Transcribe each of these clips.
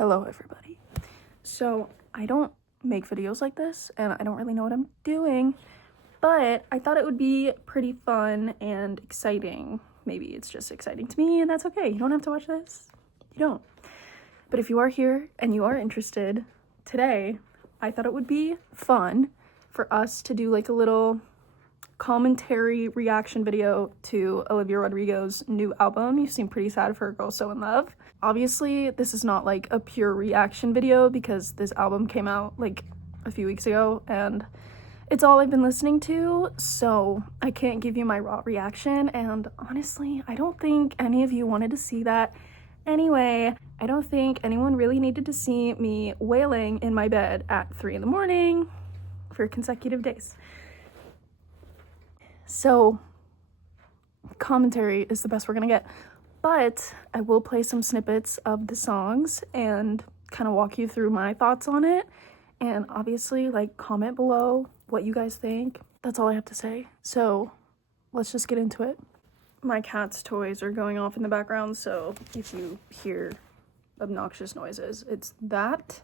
Hello everybody. So I don't make videos like this and I don't really know what I'm doing, but I thought it would be pretty fun and exciting. Maybe it's just exciting to me and that's okay. You don't have to watch this. You don't. But if you are here and you are interested, today I thought it would be fun for us to do like a little commentary reaction video to Olivia Rodrigo's new album. You seem pretty sad for a girl so in love. Obviously, this is not like a pure reaction video because this album came out like a few weeks ago and it's all I've been listening to, so I can't give you my raw reaction, and honestly, I don't think any of you wanted to see that. Anyway, I don't think anyone really needed to see me wailing in my bed at 3 in the morning for consecutive days. So, commentary is the best we're gonna get, but I will play some snippets of the songs and kind of walk you through my thoughts on it, and obviously, like, comment below what you guys think. That's all I have to say, so let's just get into it. My cat's toys are going off in the background, so if you hear obnoxious noises, it's that.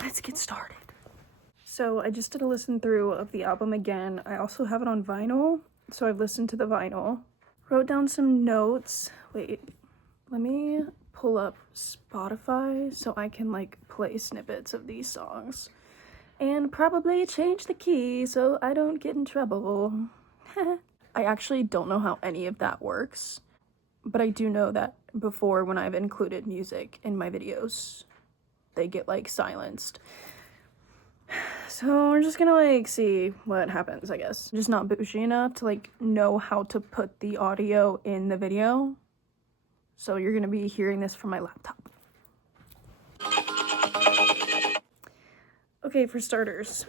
Let's get started. So I just did a listen through of the album again. I also have it on vinyl, so I've listened to the vinyl. Wrote down some notes. Wait, let me pull up Spotify so I can like play snippets of these songs. And probably change the key so I don't get in trouble. I actually don't know how any of that works, but I do know that before when I've included music in my videos, they get like silenced. So we're just gonna like see what happens, I guess. I'm just not bougie enough to like know how to put the audio in the video. So you're gonna be hearing this from my laptop. Okay, for starters,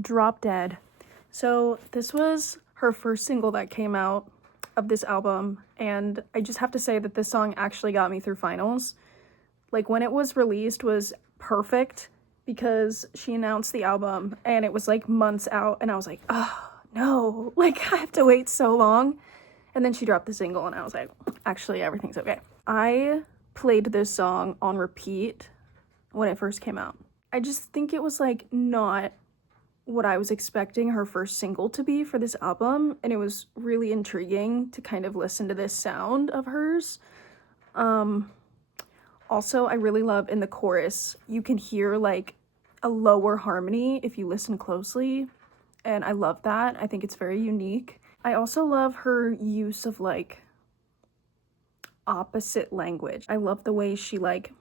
Drop Dead. So this was her first single that came out of this album, and I just have to say that this song actually got me through finals. Like, when it was released was perfect because she announced the album and it was like months out and I was like, oh no, like I have to wait so long. And then she dropped the single and I was like, actually everything's okay. I played this song on repeat when it first came out. I just think it was like not what I was expecting her first single to be for this album, and it was really intriguing to kind of listen to this sound of hers. Also, I really love in the chorus, you can hear like a lower harmony if you listen closely, and I love that. I think it's very unique. I also love her use of like opposite language. I love the way she like,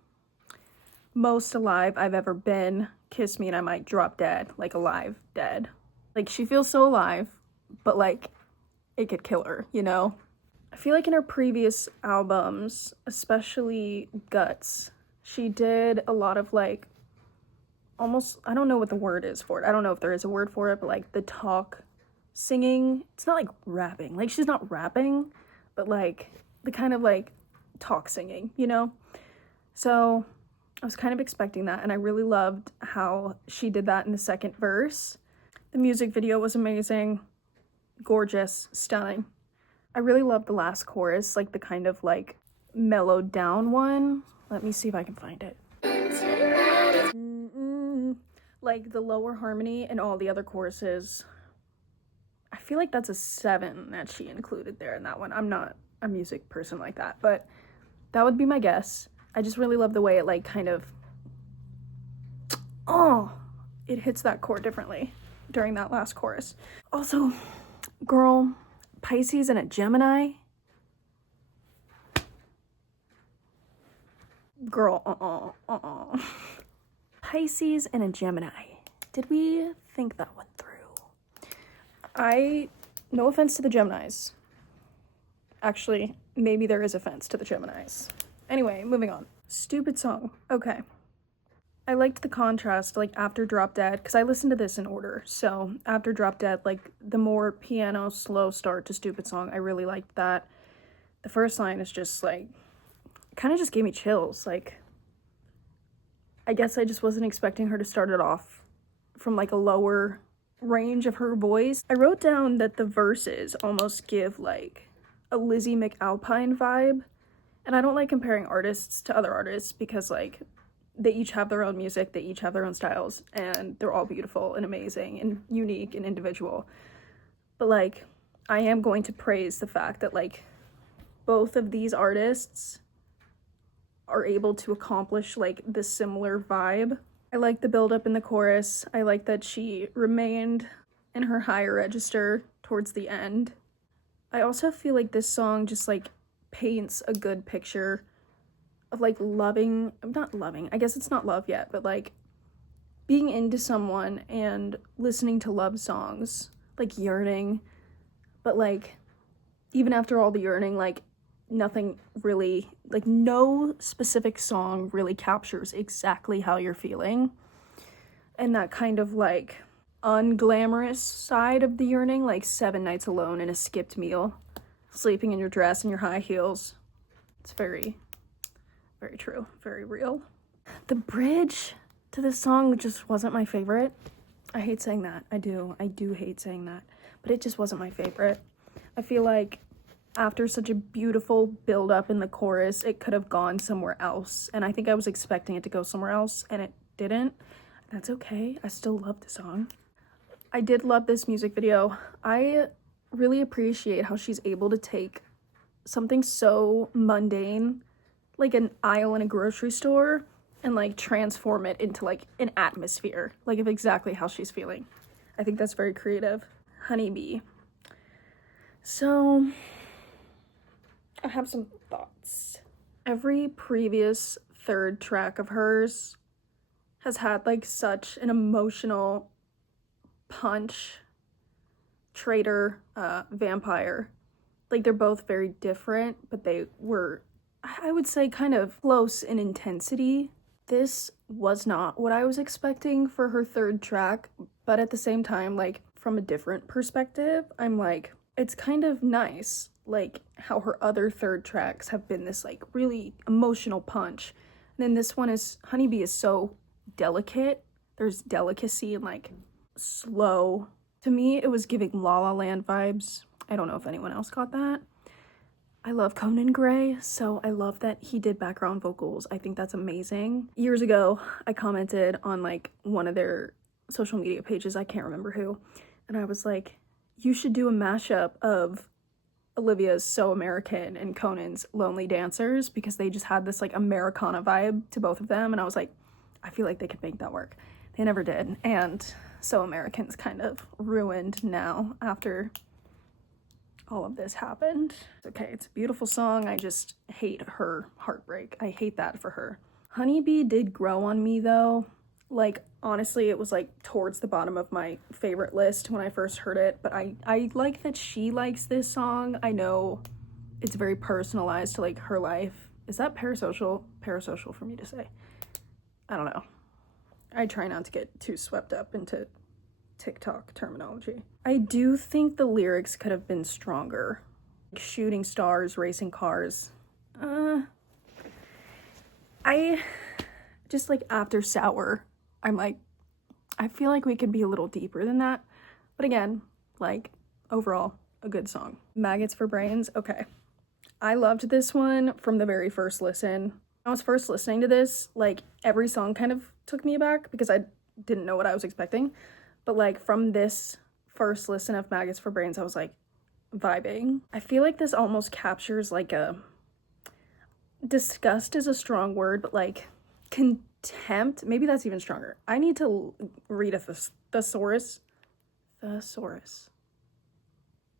most alive I've ever been, kiss me and I might drop dead, like alive, dead. Like she feels so alive, but like it could kill her, you know? I feel like in her previous albums, especially Guts, she did a lot of like, almost, I don't know what the word is for it. I don't know if there is a word for it, but like the talk singing. It's not like rapping. Like she's not rapping, but like the kind of like talk singing, you know? So I was kind of expecting that, and I really loved how she did that in the second verse. The music video was amazing, gorgeous, stunning. I really loved the last chorus, like the kind of like mellowed down one. Let me see if I can find it. Like the lower harmony and all the other choruses. I feel like that's a 7 that she included there in that one. I'm not a music person like that, but that would be my guess. I just really love the way it like kind of, it hits that chord differently during that last chorus. Also, girl, Pisces and a Gemini. Girl, Pisces and a Gemini. Did we think that one through? No offense to the Geminis. Actually, maybe there is offense to the Geminis. Anyway, moving on. Stupid song. Okay. I liked the contrast, like, after Drop Dead, because I listened to this in order. So, after Drop Dead, like, the more piano, slow start to Stupid Song, I really liked that. The first line is just, like, kind of just gave me chills. Like, I guess I just wasn't expecting her to start it off from, like, a lower range of her voice. I wrote down that the verses almost give, like, a Lizzie McAlpine vibe. And I don't like comparing artists to other artists because, like, they each have their own music, they each have their own styles, and they're all beautiful and amazing and unique and individual. But, like, I am going to praise the fact that, like, both of these artists are able to accomplish, like, this similar vibe. I like the build-up in the chorus. I like that she remained in her higher register towards the end. I also feel like this song just, like, paints a good picture of, like, not loving, I guess it's not love yet, but, like, being into someone and listening to love songs, like, yearning, but, like, even after all the yearning, like, nothing really, like, no specific song really captures exactly how you're feeling, and that kind of, like, unglamorous side of the yearning, like 7 nights alone in a skipped meal, sleeping in your dress and your high heels. It's very, very true, very real. The bridge to this song just wasn't my favorite. I hate saying that. I do hate saying that, but it just wasn't my favorite. I feel like after such a beautiful build up in the chorus, it could have gone somewhere else, and I think I was expecting it to go somewhere else, and it didn't. That's okay. I still love the song. I did love this music video. I really appreciate how she's able to take something so mundane, like an aisle in a grocery store, and, like, transform it into, like, an atmosphere, like, of exactly how she's feeling. I think that's very creative. Honeybee. So, I have some thoughts. Every previous third track of hers has had, like, such an emotional punch. Traitor, Vampire. Like, they're both very different, but they were, I would say, kind of close in intensity. This was not what I was expecting for her third track, but at the same time, like, from a different perspective, I'm like, it's kind of nice, like, how her other third tracks have been this, like, really emotional punch. And then this one is, Honeybee is so delicate. There's delicacy and, like, slow. To me, it was giving La La Land vibes. I don't know if anyone else got that. I love Conan Gray, so I love that he did background vocals. I think that's amazing. Years ago, I commented on, like, one of their social media pages, I can't remember who, and I was like, you should do a mashup of Olivia's So American and Conan's Lonely Dancers, because they just had this, like, Americana vibe to both of them, and I was like, I feel like they could make that work. They never did, and So American's kind of ruined now after all of this happened. Okay, it's a beautiful song. I just hate her heartbreak. I hate that for her. Honeybee did grow on me, though. Like, honestly, it was, like, towards the bottom of my favorite list when I first heard it, but I like that she likes this song. I know it's very personalized to, like, her life. Is that parasocial? Parasocial for me to say. I don't know. I try not to get too swept up into TikTok terminology. I do think the lyrics could have been stronger. Like, shooting stars, racing cars. I just, like, after Sour, I'm like, I feel like we could be a little deeper than that. But again, like, overall, a good song. Maggots for Brains, okay. I loved this one from the very first listen. When I was first listening to this, like, every song kind of took me aback because I didn't know what I was expecting. But, like, from this first listen of Maggots for Brains, I was, like, vibing. I feel like this almost captures, like, a... disgust is a strong word, but, like, contempt, maybe that's even stronger. I need to read a thesaurus. Thesaurus.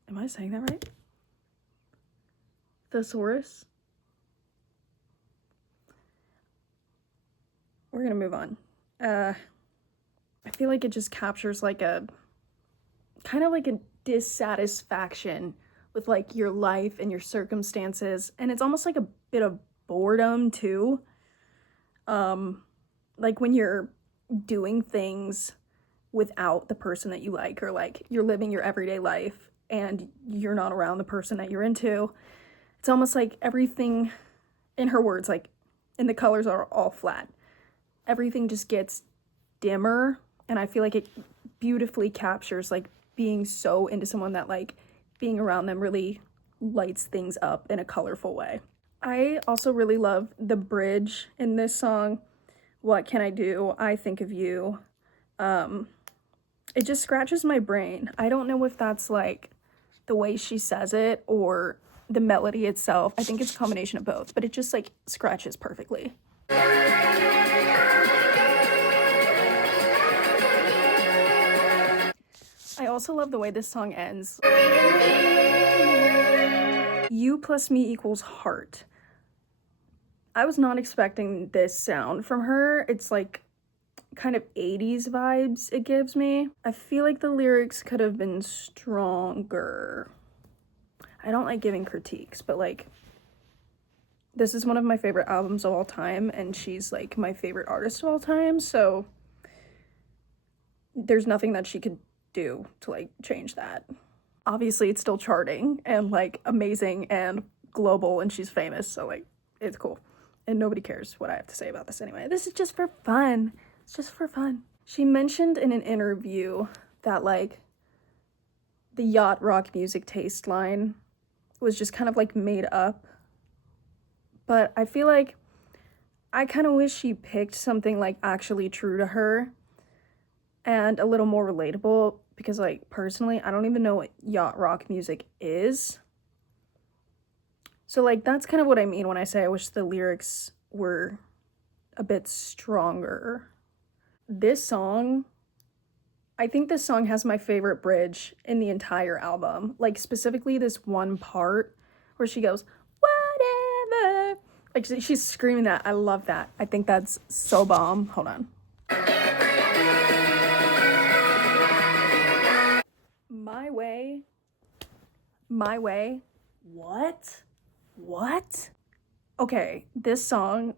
Am I saying that right? Thesaurus? We're gonna move on. I feel like it just captures, like, a kind of like a dissatisfaction with, like, your life and your circumstances, and it's almost like a bit of boredom too. Like, when you're doing things without the person that you like, or, like, you're living your everyday life and you're not around the person that you're into. It's almost like everything, in her words, like, and the colors are all flat. Everything just gets dimmer, and I feel like it beautifully captures, like, being so into someone that, like, being around them really lights things up in a colorful way. I also really love the bridge in this song. What can I do? I think of you. It just scratches my brain. I don't know if that's like the way she says it or the melody itself. I think it's a combination of both, but it just like scratches perfectly. I also love the way this song ends. You plus me equals heart. I was not expecting this sound from her. It's like kind of 80s vibes it gives me. I feel like the lyrics could have been stronger. I don't like giving critiques, but like, this is one of my favorite albums of all time, and she's like my favorite artist of all time, so there's nothing that she could do to like change that. Obviously it's still charting and like amazing and global, and she's famous, so like it's cool, and nobody cares what I have to say about this anyway. This is just for fun. It's just for fun. She mentioned in an interview that like the yacht rock music taste line was just kind of like made up, but I feel like I kind of wish she picked something like actually true to her and a little more relatable, because like personally I don't even know what yacht rock music is. So like that's kind of what I mean when I say I wish the lyrics were a bit stronger. This song, I think this song has my favorite bridge in the entire album. Like specifically this one part where she goes, whatever. Like she's screaming that. I love that. I think that's so bomb. Hold on. My way. My way. What? Okay, this song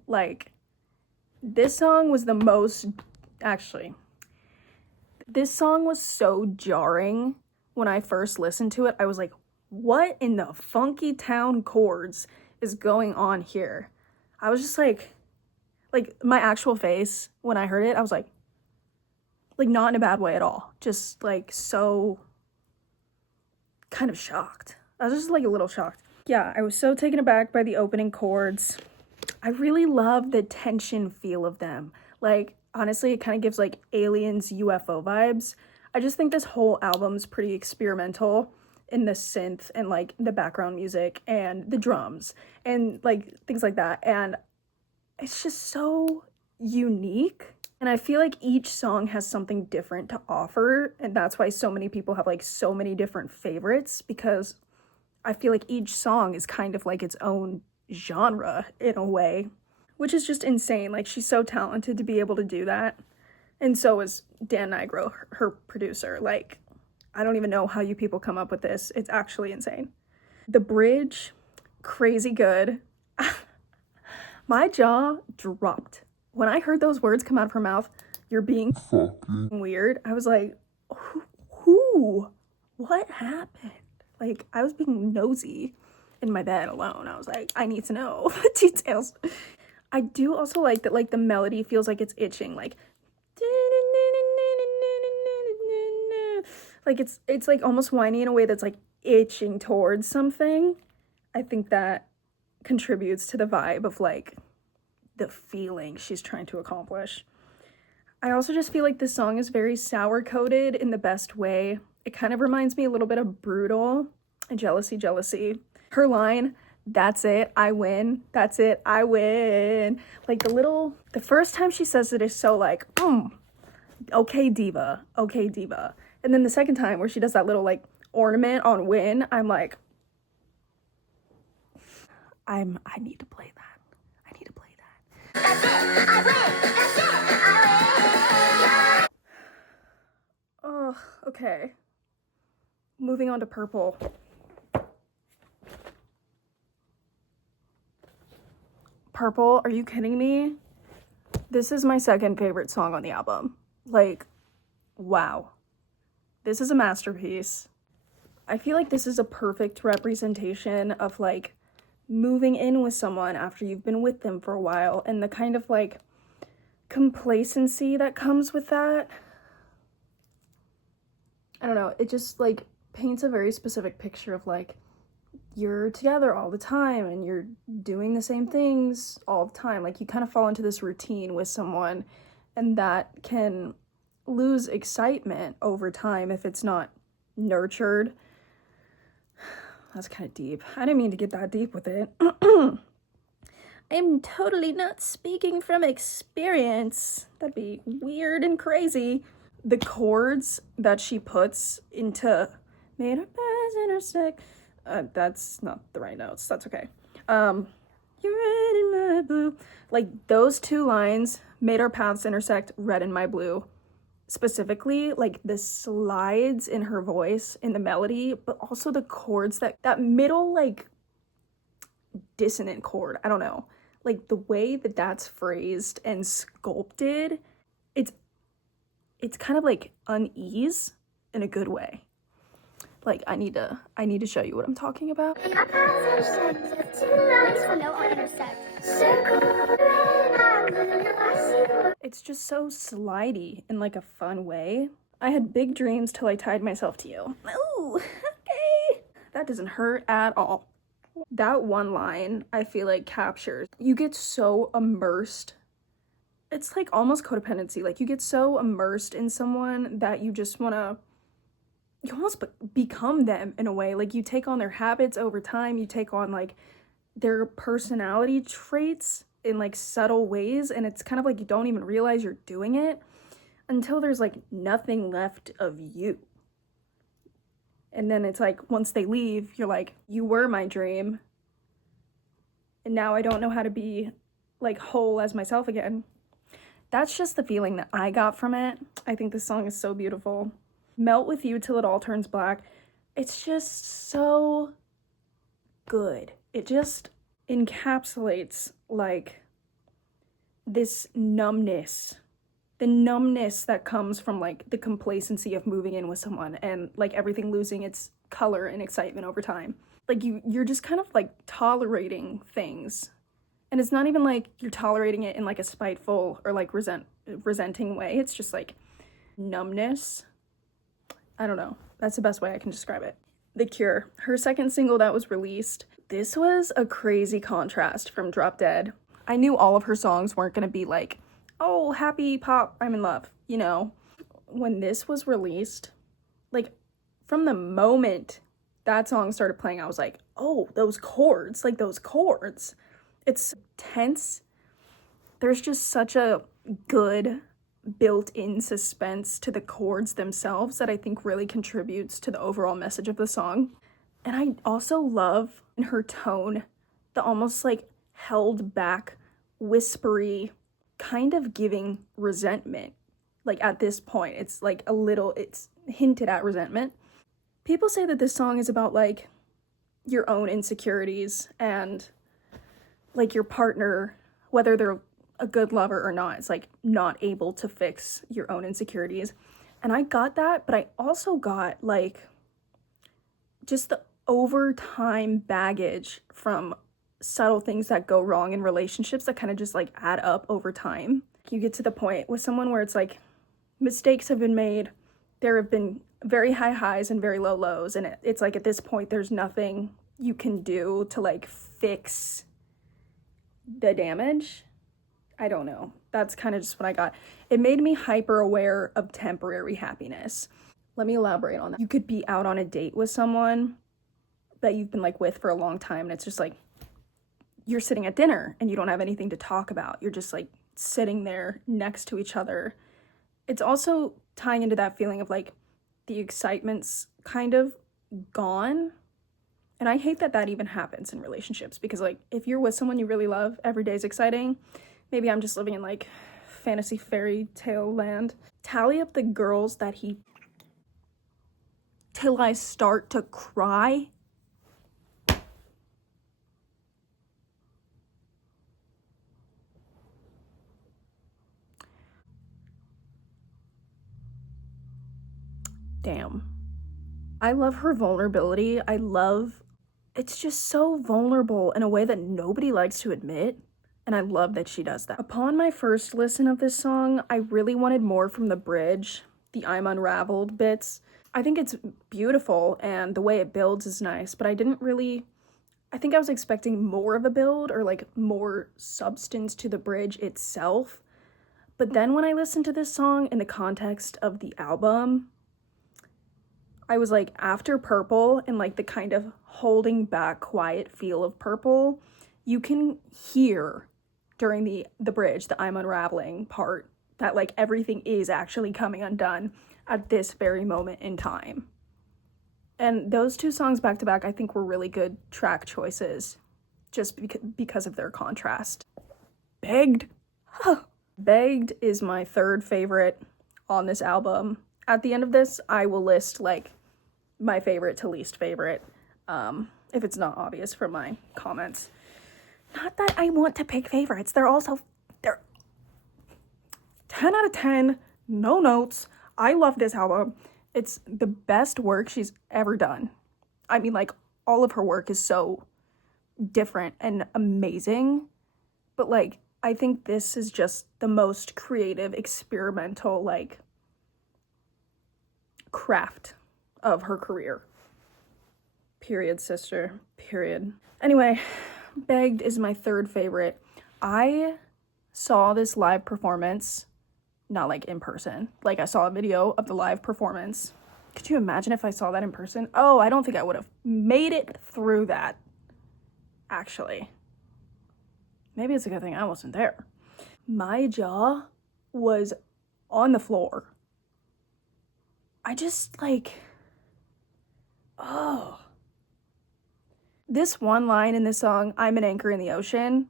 was the most, actually, this song was so jarring when I first listened to it. I was like, what in the funky town chords is going on here? I was just like my actual face when I heard it, I was like not in a bad way at all. Just like so kind of shocked. I was just like a little shocked. Yeah, I was so taken aback by the opening chords. I really love the tension feel of them. Like, honestly, it kind of gives like Aliens UFO vibes. I just think this whole album's pretty experimental in the synth and like the background music and the drums and like things like that. And it's just so unique. And I feel like each song has something different to offer. And that's why so many people have like so many different favorites, because I feel like each song is kind of like its own genre in a way, which is just insane. Like, she's so talented to be able to do that. And so is Dan Nigro, her producer. Like, I don't even know how you people come up with this. It's actually insane. The bridge, crazy good. My jaw dropped. When I heard those words come out of her mouth, you're being fucking weird, I was like, who? What happened? Like, I was being nosy in my bed alone. I was like, I need to know the details. I do also like that, like, the melody feels like it's itching, like it's like almost whiny in a way that's like itching towards something. I think that contributes to the vibe of like the feeling she's trying to accomplish. I also just feel like this song is very sour coated in the best way. It kind of reminds me a little bit of Brutal and Jealousy. Her line, that's it, I win. That's it, I win. Like the first time she says it is so like, okay diva. And then the second time where she does that little like ornament on win, I'm like, I need to play that. That's it, I win. That's it, I win. Oh, okay. Moving on to Purple. Purple, are you kidding me? This is my second favorite song on the album. Like, wow. This is a masterpiece. I feel like this is a perfect representation of like moving in with someone after you've been with them for a while, and the kind of like complacency that comes with that. I don't know, it just like paints a very specific picture of like you're together all the time and you're doing the same things all the time. Like, you kind of fall into this routine with someone, and that can lose excitement over time if it's not nurtured. That's kind of deep. I didn't mean to get that deep with it. I'm totally not speaking from experience. That'd be weird and crazy. The chords that she puts into made our paths intersect. That's not the right notes. That's okay. You're red and my blue. Like, those two lines, made our paths intersect, red and my blue. Specifically, like, the slides in her voice, in the melody, but also the chords, that middle, like, dissonant chord. I don't know. Like, the way that that's phrased and sculpted, it's kind of like unease in a good way. Like, I need to show you what I'm talking about. It's just so slidey in like a fun way. I had big dreams till I tied myself to you. Ooh, okay. That doesn't hurt at all. That one line, I feel like, captures. You get so immersed. It's like almost codependency. Like, you get so immersed in someone that you just you almost become them in a way. Like, you take on their habits over time. You take on like their personality traits in like subtle ways. And it's kind of like you don't even realize you're doing it until there's like nothing left of you. And then it's like, once they leave, you're like, you were my dream. And now I don't know how to be like whole as myself again. That's just the feeling that I got from it. I think this song is so beautiful. Melt with you till it all turns black. It's just so good. It just encapsulates like this numbness. The numbness that comes from like the complacency of moving in with someone and like everything losing its color and excitement over time. Like, you're just kind of like tolerating things. And it's not even like you're tolerating it in like a spiteful or like resenting way. It's just like numbness. I don't know. That's the best way I can describe it. The Cure, her second single that was released. This was a crazy contrast from Drop Dead. I knew all of her songs weren't gonna be like, oh, happy pop, I'm in love, you know? When this was released, like, from the moment that song started playing, I was like, oh, those chords. It's tense. There's just such a good built-in suspense to the chords themselves that I think really contributes to the overall message of the song. And I also love in her tone the almost like held back, whispery, kind of giving resentment. Like, at this point, it's like it's hinted at resentment. People say that this song is about like your own insecurities and like your partner, whether they're a good lover or not, it's like not able to fix your own insecurities. And I got that, but I also got like just the overtime baggage from subtle things that go wrong in relationships that kind of just like add up over time. You get to the point with someone where it's like mistakes have been made, there have been very high highs and very low lows, and it's like at this point there's nothing you can do to like fix the damage. I don't know. That's kind of just what I got. It made me hyper aware of temporary happiness. Let me elaborate on that. You could be out on a date with someone that you've been like with for a long time, and it's just like you're sitting at dinner and you don't have anything to talk about. You're just like sitting there next to each other. It's also tying into that feeling of like the excitement's kind of gone. And I hate that that even happens in relationships, because like if you're with someone you really love, every day's exciting. Maybe I'm just living in like fantasy fairy tale land. Tally up the girls that he till I start to cry. Damn. I love her vulnerability. It's just so vulnerable in a way that nobody likes to admit. And I love that she does that. Upon my first listen of this song, I really wanted more from the bridge, the I'm unraveled bits. I think it's beautiful and the way it builds is nice, but I didn't really I think I was expecting more of a build or like more substance to the bridge itself. But then when I listened to this song in the context of the album, I was like, after Purple and like the kind of holding back quiet feel of Purple, you can hear during the bridge, the I'm unraveling part, that like everything is actually coming undone at this very moment in time. And those two songs back to back, I think, were really good track choices just because of their contrast. Begged. Begged is my third favorite on this album. At the end of this, I will list like my favorite to least favorite, if it's not obvious from my comments. Not that I want to pick favorites. They're 10 out of 10, no notes. I love this album. It's the best work she's ever done. I mean, like, all of her work is so different and amazing, but like, I think this is just the most creative, experimental, like, craft of her career. Period, sister. Period. Anyway, Begged is my third favorite. I saw this live performance, not like in person. Like, I saw a video of the live performance. Could you imagine if I saw that in person? Oh, I don't think I would have made it through that, actually. Maybe it's a good thing I wasn't there. My jaw was on the floor. I just like, oh. This one line in this song, I'm an anchor in the ocean,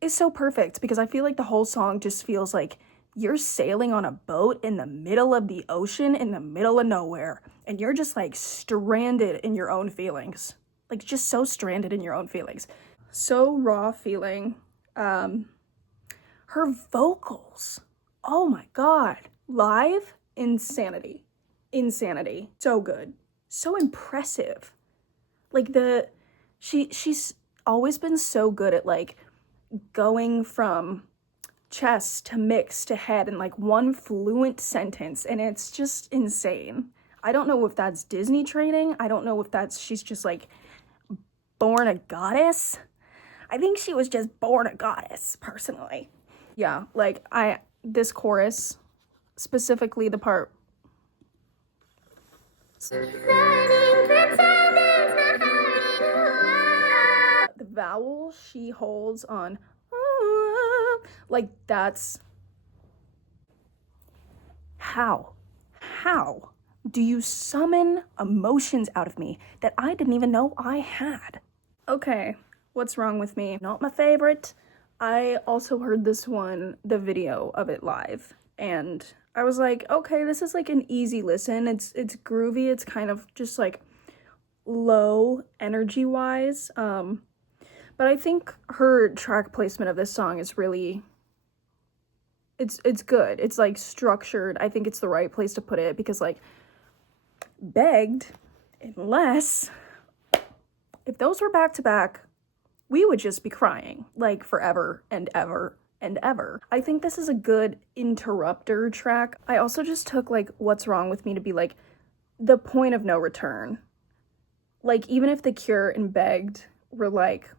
is so perfect because I feel like the whole song just feels like you're sailing on a boat in the middle of the ocean in the middle of nowhere, and you're just like stranded in your own feelings. Like, just so stranded in your own feelings. So raw feeling. Her vocals, oh my god. Live, insanity. So good. So impressive. Like, she's always been so good at like going from chest to mix to head in like one fluent sentence, and it's just insane. I don't know if that's Disney training. I don't know if she's just like born a goddess. I think she was just born a goddess, personally. Yeah, like this chorus, specifically the part the vowel she holds on, like, that's how do you summon emotions out of me that I didn't even know I had? Okay, what's wrong with me? Not my favorite. I also heard this one, the video of it live, and I was like, okay, this is like an easy listen. It's groovy. It's kind of just like low energy wise. But I think her track placement of this song is really, it's good. It's like structured. I think it's the right place to put it because like Begged, unless if those were back to back, we would just be crying like forever and ever and ever. I think this is a good interrupter track. I also just took like What's Wrong With Me to be like the point of no return. Like, even if The Cure and Begged were like,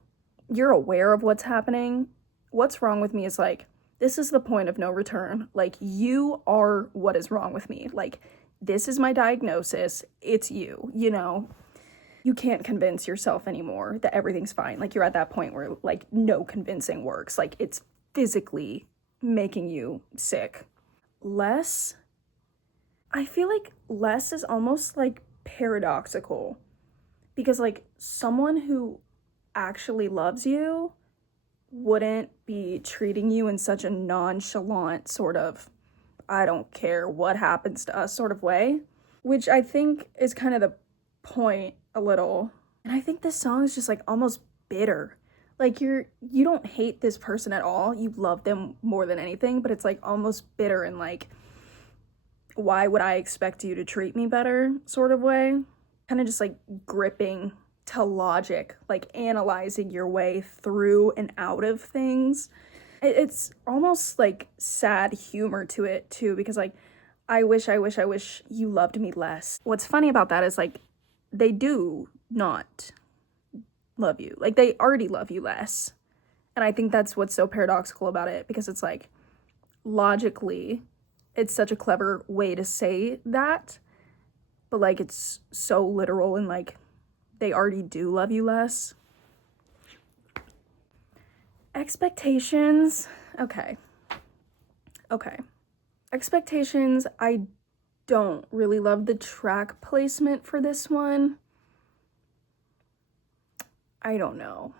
you're aware of what's happening, What's Wrong With Me is like, this is the point of no return. Like, you are what is wrong with me. Like, this is my diagnosis. It's you, you know? You can't convince yourself anymore that everything's fine. Like, you're at that point where, like, no convincing works. Like, it's physically making you sick. Less, I feel like less is almost, like, paradoxical. Because, like, someone who actually loves you wouldn't be treating you in such a nonchalant sort of, I don't care what happens to us sort of way, which I think is kind of the point a little. And I think this song is just like almost bitter. Like, you don't hate this person at all. You love them more than anything, but it's like almost bitter and like, why would I expect you to treat me better sort of way. Kind of just like gripping to logic, like analyzing your way through and out of things. It's almost like sad humor to it too, because like, I wish you loved me less. What's funny about that is like, they do not love you. Like, they already love you less. And I think that's what's so paradoxical about it, because it's like, logically, it's such a clever way to say that, but like, it's so literal, and like, they already do love you less. Expectations. Okay. Expectations, I don't really love the track placement for this one. I don't know.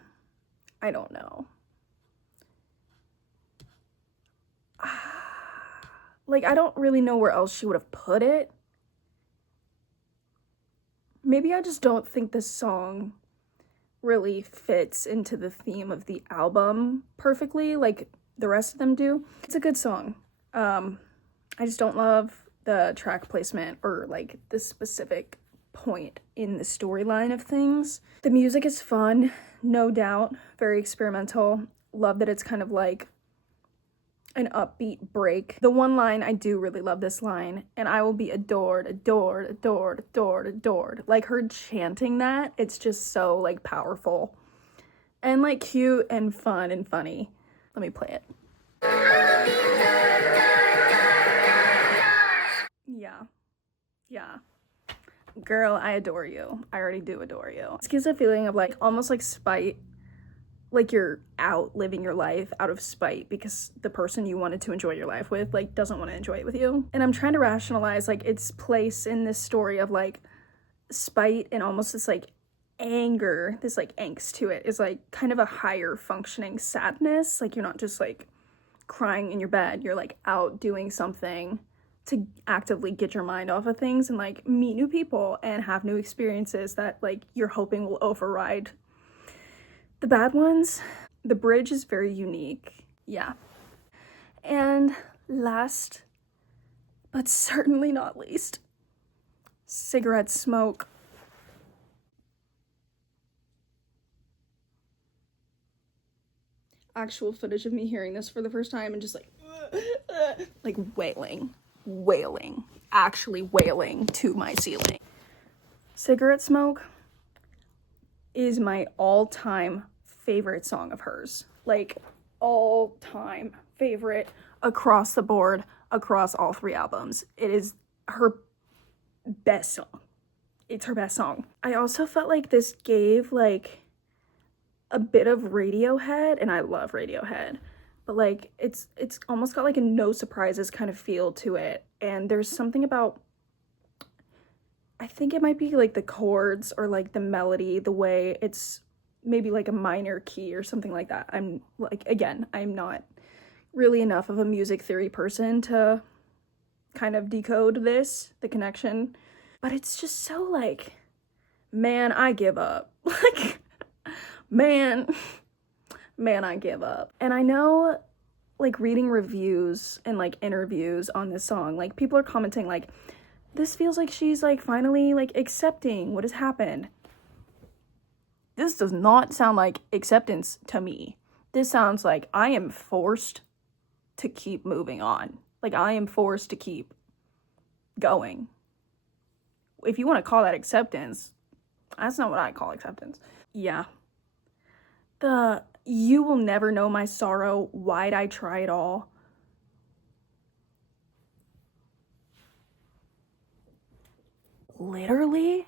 Like, I don't really know where else she would have put it. Maybe I just don't think this song really fits into the theme of the album perfectly like the rest of them do. It's a good song. I just don't love the track placement or like the specific point in the storyline of things. The music is fun, no doubt, very experimental. Love that it's kind of like an upbeat break. The one line, I do really love this line, and I will be adored, adored, adored, adored, adored. Like, her chanting that, it's just so like powerful and like cute and fun and funny. Let me play it. Yeah. Girl, I adore you. I already do adore you. This gives a feeling of like almost like spite, like you're out living your life out of spite because the person you wanted to enjoy your life with like doesn't want to enjoy it with you. And I'm trying to rationalize like its place in this story of like spite and almost this like anger, this like angst to it is like kind of a higher functioning sadness. Like, you're not just like crying in your bed, you're like out doing something to actively get your mind off of things and like meet new people and have new experiences that like you're hoping will override the bad ones. The bridge is very unique. Yeah. And last, but certainly not least, cigarette smoke. Actual footage of me hearing this for the first time and just like wailing, actually wailing to my ceiling. Cigarette Smoke is my all-time favorite song of hers. Like, all-time favorite across the board, across all 3 albums. It is her best song. It's her best song. I also felt like this gave like a bit of Radiohead, and I love Radiohead, but like it's almost got like a No Surprises kind of feel to it. And there's something about, I think it might be like the chords or like the melody, the way it's maybe like a minor key or something like that. I'm like, again, I'm not really enough of a music theory person to kind of decode the connection, but it's just so like, man, I give up. Like, man, I give up. And I know, like, reading reviews and like interviews on this song, like people are commenting like, this feels like she's like finally like accepting what has happened. This does not sound like acceptance to me. This sounds like I am forced to keep moving on. Like, I am forced to keep going. If you want to call that acceptance, that's not what I call acceptance. Yeah. The "you will never know my sorrow, why'd I try it all." Literally?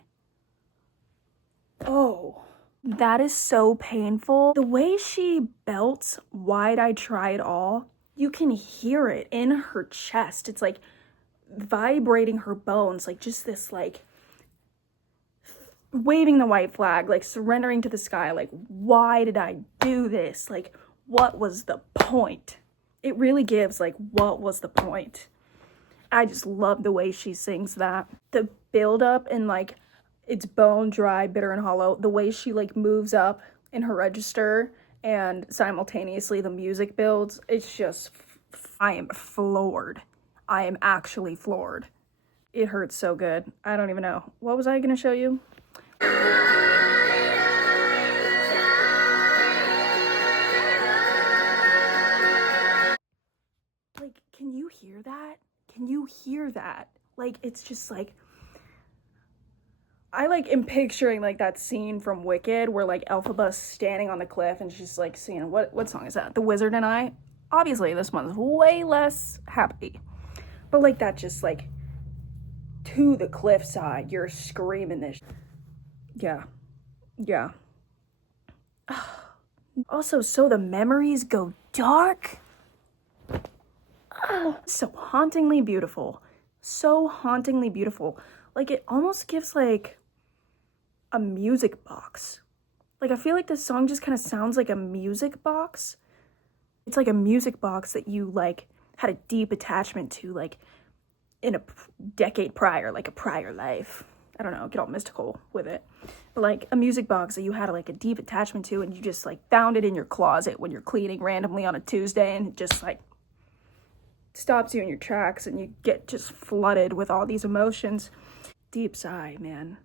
Oh, that is so painful. The way she belts "why'd I try it all," you can hear it in her chest. It's like vibrating her bones, like just this like waving the white flag, like surrendering to the sky, like, why did I do this? Like, what was the point? It really gives like, what was the point? I just love the way she sings that. The build up and like it's bone dry, bitter and hollow, the way she like moves up in her register and simultaneously the music builds, it's just, I am floored. I am actually floored. It hurts so good. I don't even know. What was I gonna show you? Like, can you hear that? Can you hear that? Like, it's just like, I like am picturing like that scene from Wicked where like Elphaba's standing on the cliff and she's like singing what song is that? The Wizard and I. Obviously this one's way less happy. But like that just like to the cliffside, you're screaming this. Yeah. Yeah. Also, so the memories go dark. Oh, so hauntingly beautiful. So hauntingly beautiful. Like it almost gives like a music box. Like I feel like this song just kind of sounds like a music box. It's like a music box that you like had a deep attachment to like in a decade prior, like a prior life. I don't know, get all mystical with it. But like a music box that you had like a deep attachment to and you just like found it in your closet when you're cleaning randomly on a Tuesday and it just like stops you in your tracks and you get just flooded with all these emotions. Deep sigh, man.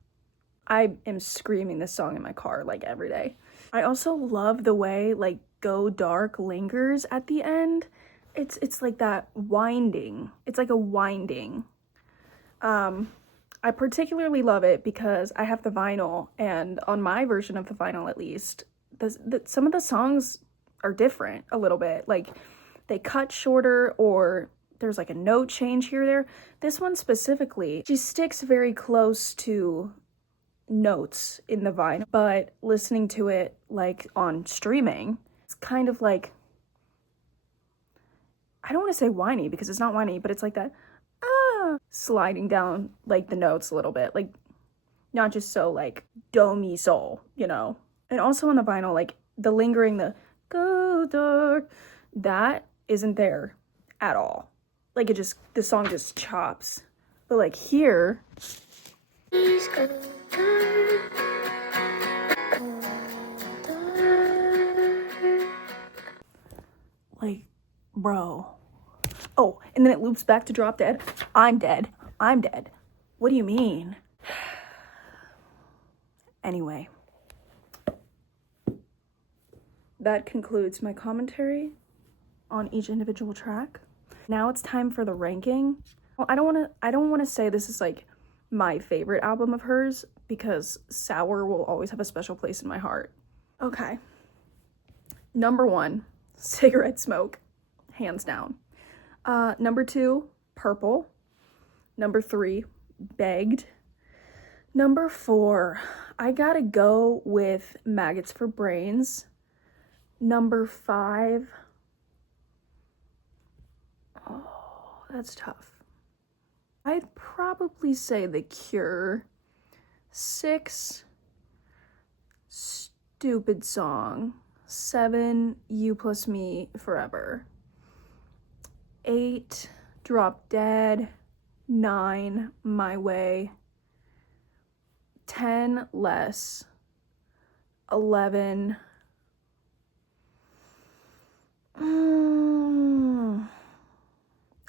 I am screaming this song in my car like every day. I also love the way like Go Dark lingers at the end. It's like that winding. It's like a winding. I particularly love it because I have the vinyl, and on my version of the vinyl at least, some of the songs are different a little bit. Like they cut shorter or there's like a note change here or there. This one specifically, she sticks very close to notes in the vinyl, but listening to it like on streaming, it's kind of like, I don't want to say whiny because it's not whiny, but it's like that sliding down like the notes a little bit, like not just so like do mi sol, you know. And also on the vinyl, like the lingering, the go dark, that isn't there at all. Like it just, the song just chops. But like here, like, bro. Oh, and then it loops back to Drop Dead. I'm dead. I'm dead. What do you mean? Anyway. That concludes my commentary on each individual track. Now it's time for the ranking. Well, I don't want to say this is like my favorite album of hers because Sour will always have a special place in my heart. Okay. Number 1, Cigarette Smoke, hands down. Number 2, Purple. Number 3, Begged. Number 4, I gotta go with Maggots for Brains. Number 5, oh, that's tough. I'd probably say The Cure. 6, Stupid Song. 7, You Plus Me Forever. 8, Drop Dead. 9, My Way. 10, Less. 11,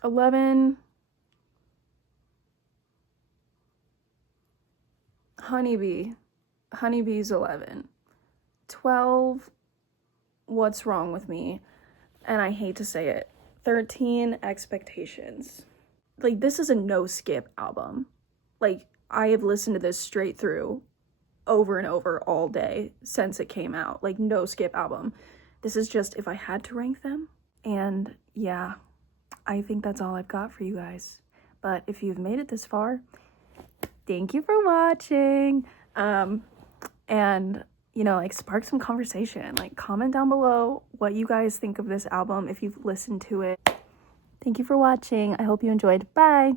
11, Honeybee. Honeybee's 11. 12, What's Wrong With Me? And I hate to say it, 13, Expectations. Like, this is a no-skip album. Like, I have listened to this straight through over and over all day since it came out. Like, no-skip album. This is just if I had to rank them. And yeah, I think that's all I've got for you guys. But if you've made it this far, thank you for watching. And you know, like spark some conversation. Like comment down below what you guys think of this album if you've listened to it. Thank you for watching. I hope you enjoyed. Bye.